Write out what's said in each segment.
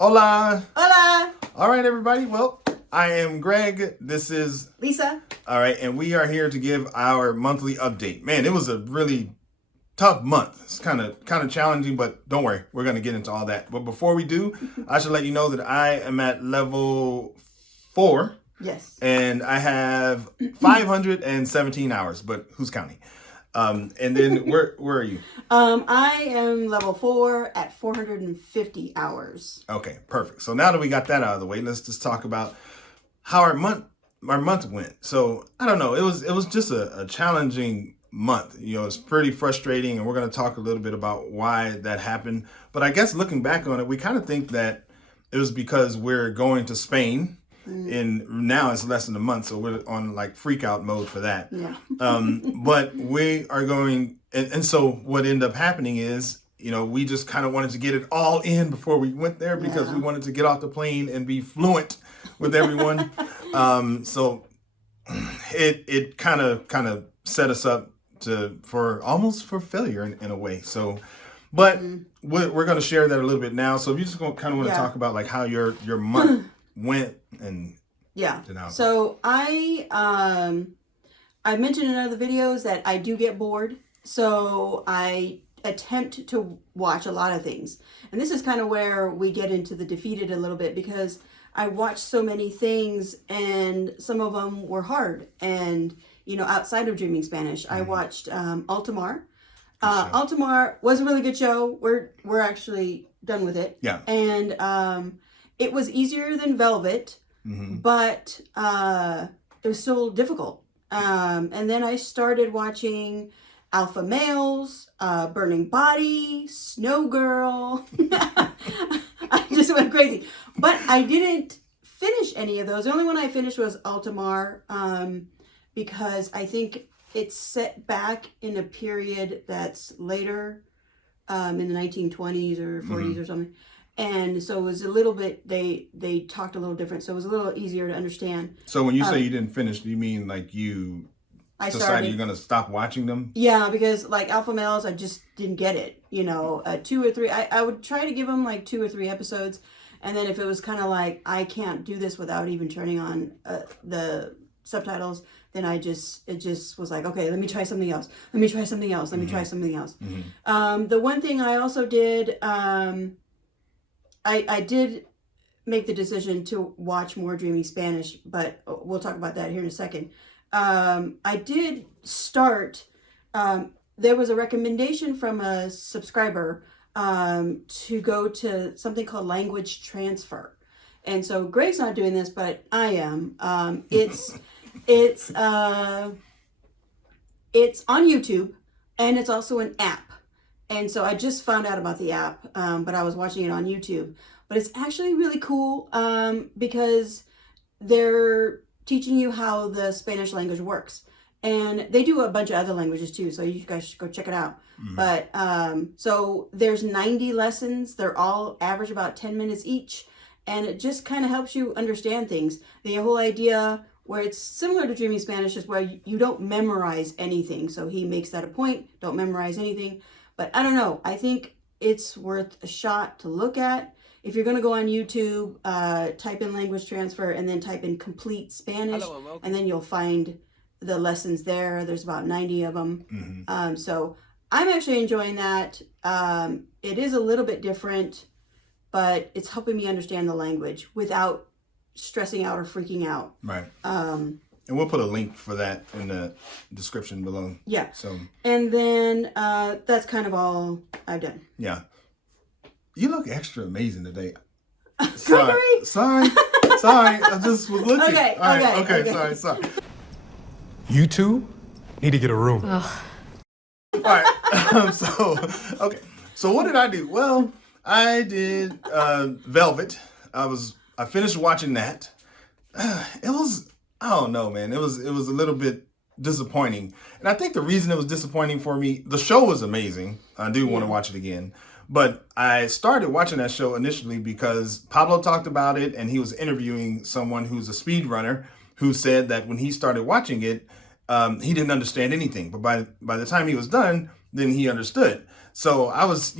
Hola! Hola! All right, everybody. Well, I am Greg. This is Lisa. All right, and we are here to give our monthly update. Man, it was a really tough month. It's kind of challenging, but don't worry, we're going to get into all that. But before we do, I should let you know that I am at level 4. Yes. And I have 517 hours, but who's counting? And then where are you? I am level 4 at 450 hours. Okay, perfect. So now that we got that out of the way, let's just talk about how our month went. So I don't know. It was just a challenging month. You know, it's pretty frustrating, and we're going to talk a little bit about why that happened. But I guess looking back on it, we kind of think that it was because we're going to Spain. And now it's less than a month, so we're on like freak out mode for that. Yeah. But we are going, and so what ended up happening is, you know, we just kind of wanted to get it all in before we went there because we wanted to get off the plane and be fluent with everyone. So it kind of set us up for failure in a way. So, but we're going to share that a little bit now. So if you just kind of want to talk about like how your month went and so I mentioned in other videos that I do get bored, so I attempt to watch a lot of things, and this is kind of where we get into the defeated a little bit, because I watched so many things and some of them were hard. And you know, outside of Dreaming Spanish, I watched Altamar. Altamar was a really good show. We're actually done with it. Yeah. And it was easier than Velvet, but it was still difficult. And then I started watching Alpha Males, Burning Body, Snow Girl. I just went crazy. But I didn't finish any of those. The only one I finished was Altamar, because I think it's set back in a period that's later, in the 1920s or 40s or something. And so it was a little bit, they talked a little different, so it was a little easier to understand. So when you say you didn't finish, do you mean like you decided you're going to stop watching them? Yeah, because like Alpha Males, I just didn't get it. You know, 2 or 3, I would try to give them like 2 or 3 episodes. And then if it was kind of like, I can't do this without even turning on the subtitles, then it just was like, okay, let me try something else. Let me try something else. Let me try something else. The one thing I also did, I did make the decision to watch more Dreaming Spanish, but we'll talk about that here in a second. I did start, there was a recommendation from a subscriber to go to something called language transfer. And so Greg's not doing this, but I am. It's on YouTube, and it's also an app. And so I just found out about the app, but I was watching it on YouTube. But it's actually really cool because they're teaching you how the Spanish language works. And they do a bunch of other languages too, so you guys should go check it out. But so there's 90 lessons. They're all average about 10 minutes each. And it just kind of helps you understand things. The whole idea where it's similar to Dreaming Spanish is where you don't memorize anything. So he makes that a point, don't memorize anything. But I don't know, I think it's worth a shot to look at. If you're going to go on YouTube, type in language transfer and then type in complete Spanish. And then you'll find the lessons there. There's about 90 of them. So I'm actually enjoying that. It is a little bit different, but it's helping me understand the language without stressing out or freaking out. Right. And we'll put a link for that in the description below. Yeah. So. And then that's kind of all I've done. Yeah. You look extra amazing today. Sorry. I just was looking. Okay. Sorry. You two need to get a room. All right. So what did I do? Well, I did Velvet. I finished watching that. It was, I don't know, man. It was a little bit disappointing. And I think the reason it was disappointing for me, the show was amazing. I do want to watch it again. But I started watching that show initially because Pablo talked about it, and he was interviewing someone who's a speedrunner who said that when he started watching it, he didn't understand anything. But by the time he was done, then he understood. So I was,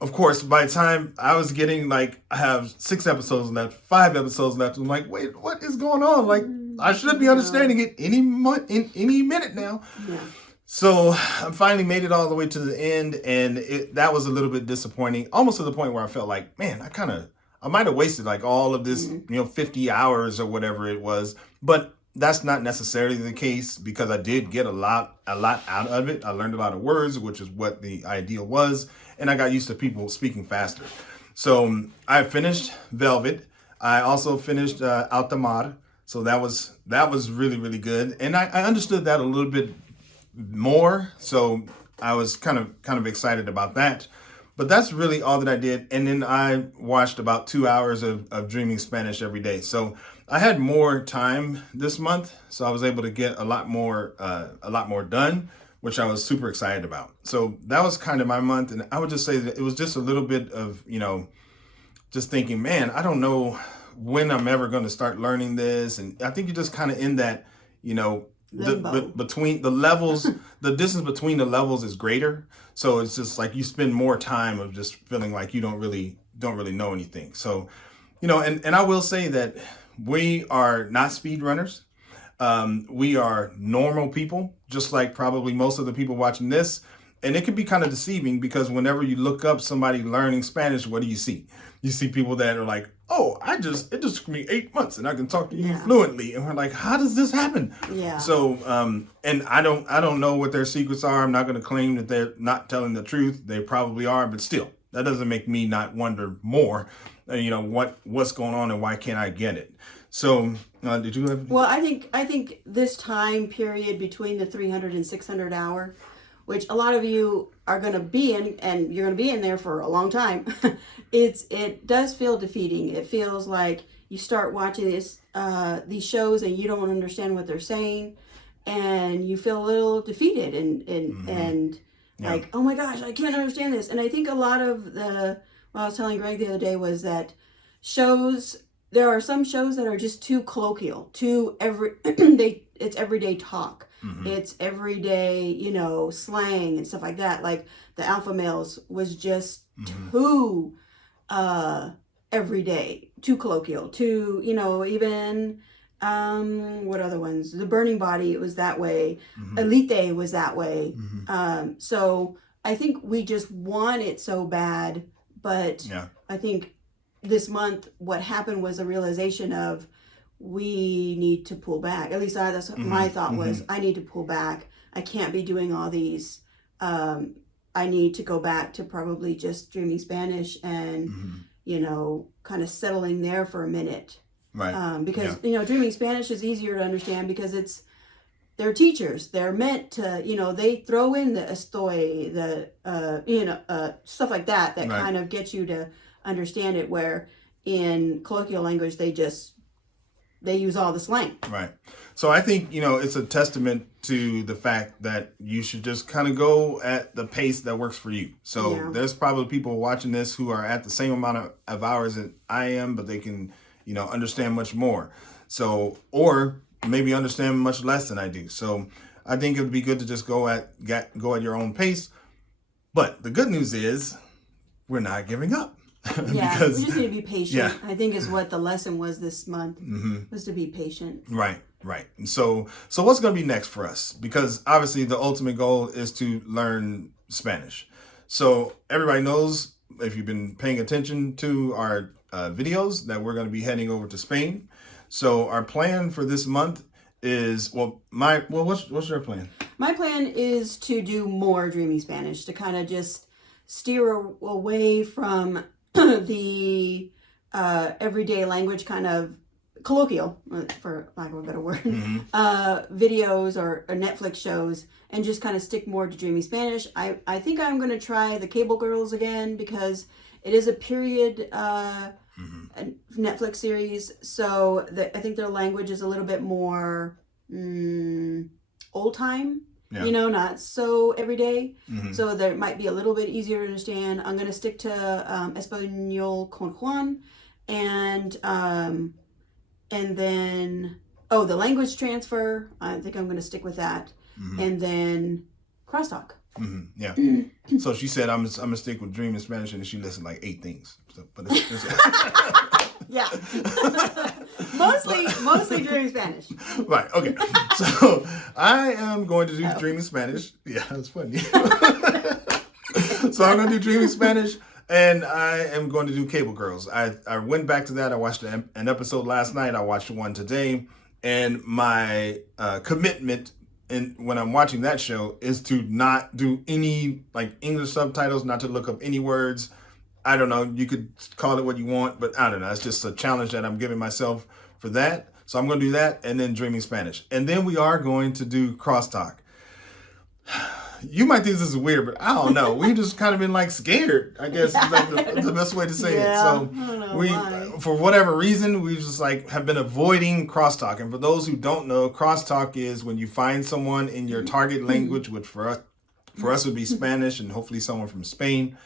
of course, by the time I was getting like, I have 6 episodes left, 5 episodes left, I'm like, wait, what is going on? Like, I should be understanding it any month, in any minute now. Yeah. So I finally made it all the way to the end, and that was a little bit disappointing, almost to the point where I felt like, man, I might have wasted like all of this, 50 hours or whatever it was. But that's not necessarily the case, because I did get a lot out of it. I learned a lot of words, which is what the ideal was, and I got used to people speaking faster. So I finished Velvet. I also finished Alta Mar. So that was really, really good, and I understood that a little bit more. So I was kind of excited about that. But that's really all that I did. And then I watched about 2 hours of Dreaming Spanish every day. So I had more time this month, so I was able to get a lot more done, which I was super excited about. So that was kind of my month, and I would just say that it was just a little bit of, just thinking, man, I don't know when I'm ever going to start learning this. And I think you're just kind of in that, between the levels, the distance between the levels is greater. So it's just like you spend more time of just feeling like you don't really know anything. So, and I will say that we are not speedrunners. We are normal people, just like probably most of the people watching this. And it can be kind of deceiving, because whenever you look up somebody learning Spanish, what do you see? You see people that are like, oh, it just took me 8 months and I can talk to you fluently. And we're like, how does this happen? Yeah. So, and I don't know what their secrets are. I'm not going to claim that they're not telling the truth. They probably are, but still, that doesn't make me not wonder more, what's going on and why can't I get it? So, did you have? Well, I think this time period between the 300 and 600 hour, which a lot of you are going to be in, and you're going to be in there for a long time, it does feel defeating. It feels like you start watching these shows and you don't understand what they're saying, and you feel a little defeated and like, oh my gosh, I can't understand this. And I think a lot of what I was telling Greg the other day was that there are some shows that are just too colloquial, it's everyday talk. It's everyday, slang and stuff like that. Like the Alpha Males was just too everyday, too colloquial, too, even what other ones? The Burning Body, it was that way. Elite was that way. So I think we just want it so bad, but I think this month what happened was a realization of, we need to pull back. At least that's my thought was, I need to pull back. I can't be doing all these. I need to go back to probably just Dreaming Spanish and, kind of settling there for a minute. Right. Because, Dreaming Spanish is easier to understand because they're teachers. They're meant to, they throw in the estoy, stuff like that Right. kind of gets you to understand it, where in colloquial language, they use all the slang. Right. So I think, it's a testament to the fact that you should just kind of go at the pace that works for you. So there's probably people watching this who are at the same amount of hours that I am, but they can, understand much more. So, or maybe understand much less than I do. So I think it would be good to just go at your own pace. But the good news is we're not giving up. Yeah, because, we just need to be patient. Yeah. I think is what the lesson was this month, was to be patient. Right. So what's going to be next for us? Because obviously the ultimate goal is to learn Spanish. So everybody knows, if you've been paying attention to our videos, that we're going to be heading over to Spain. So our plan for this month is, what's your plan? My plan is to do more Dreaming Spanish, to kind of just steer away from the everyday language, kind of colloquial, for lack of a better word, videos or Netflix shows, and just kind of stick more to Dreaming Spanish. I think I'm going to try The Cable Girls again, because it is a period Netflix series, so I think their language is a little bit more old time. Yeah. Not so everyday. So there might be a little bit easier to understand. I'm going to stick to Español con Juan, and then the language transfer. I think I'm going to stick with that, and then crosstalk. Yeah. So she said, I'm gonna stick with Dream in Spanish, and she listed like 8 things. So, but it's Yeah. mostly during Spanish. right. Okay. So I am going to do Dream in Spanish. Yeah, that's funny. So I'm going to do Dream in Spanish, and I am going to do Cable Girls. I went back to that. I watched an episode last night. I watched one today, and my commitment when I'm watching that show is to not do any like English subtitles, not to look up any words. I don't know. You could call it what you want, but I don't know. It's just a challenge that I'm giving myself for that. So I'm going to do that and then Dreaming Spanish. And then we are going to do crosstalk. You might think this is weird, but I don't know. We've just kind of been like scared, I guess is like the best way to say it. So I don't know why. for whatever reason, we just like have been avoiding crosstalk. And for those who don't know, crosstalk is when you find someone in your target language, which for us would be Spanish and hopefully someone from Spain.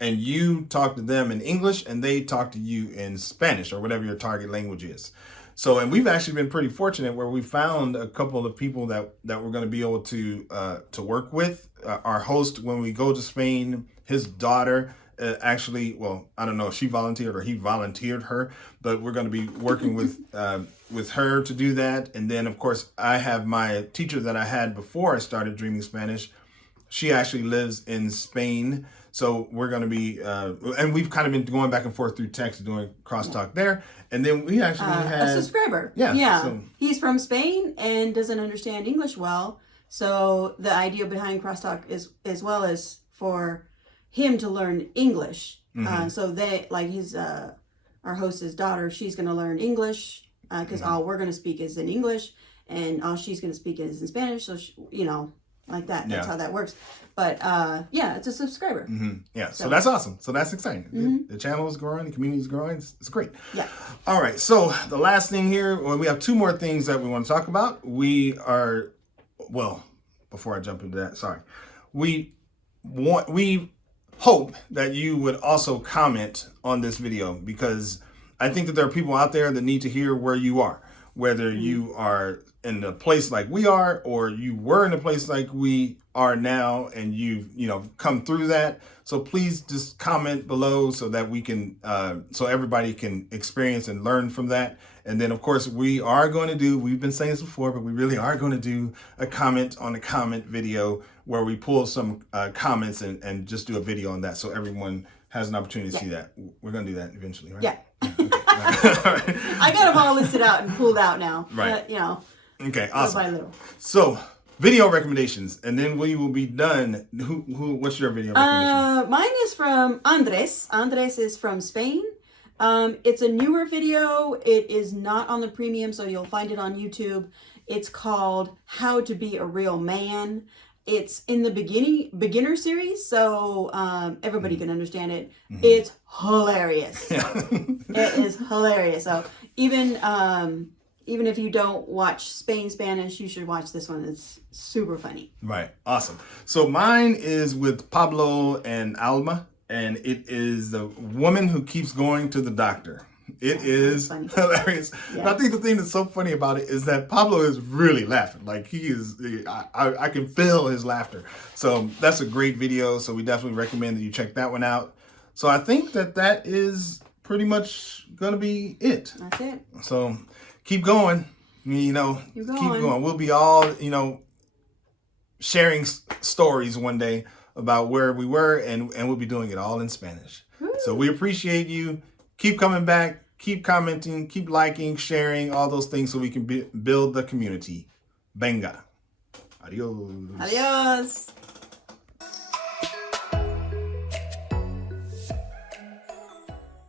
And you talk to them in English and they talk to you in Spanish or whatever your target language is. So, and we've actually been pretty fortunate where we found a couple of people that we're going to be able to work with. Our host, when we go to Spain, his daughter actually, well, I don't know if she volunteered or he volunteered her, but we're going to be working with her to do that. And then, of course, I have my teacher that I had before I started Dreaming Spanish. She actually lives in Spain. So we're going to be, and we've kind of been going back and forth through text doing crosstalk there. And then we actually had a subscriber. Yeah. Yeah. So, He's from Spain and doesn't understand English well. So the idea behind crosstalk is as well as for him to learn English. So they like our host's daughter, she's going to learn English because all we're going to speak is in English and all she's going to speak is in Spanish. So, like that. That's how that works. But yeah, it's a subscriber. Yeah, so that's awesome. So that's exciting. The channel is growing, the community is growing. It's great. Yeah. All right, so the last thing here, well, we have 2 more things that we want to talk about. We are, well, before I jump into that, sorry. We hope that you would also comment on this video because I think that there are people out there that need to hear where you are, whether you are in a place like we are, or you were in a place like we are now, and you've come through that. So please just comment below so that we can, so everybody can experience and learn from that. And then of course we've been saying this before, but we really are going to do a comment on a comment video where we pull some comments and just do a video on that, so everyone has an opportunity to see that. We're going to do that eventually, right? Yeah. Okay. All right. I got them all listed out and pulled out now. Right. But, Okay, little awesome. by little. So, video recommendations, and then we will be done. What's your video recommendation? Mine is from Andres. Andres is from Spain. It's a newer video. It is not on the premium, so you'll find it on YouTube. It's called How to Be a Real Man. It's in the beginner series, so everybody can understand it. It's hilarious. It is hilarious. So even if you don't watch Spanish, you should watch this one. It's super funny. Right. Awesome. So mine is with Pablo and Alma, and it is the woman who keeps going to the doctor. It is hilarious. Yeah. And I think the thing that's so funny about it is that Pablo is really laughing. Like he is, I can feel his laughter. So that's a great video. So we definitely recommend that you check that one out. So I think that is pretty much going to be it. That's it. So keep going, keep going. We'll be all, sharing stories one day about where we were, and we'll be doing it all in Spanish. Woo. So we appreciate you. Keep coming back, keep commenting, keep liking, sharing, all those things so we can build the community. Venga. Adios. Adios.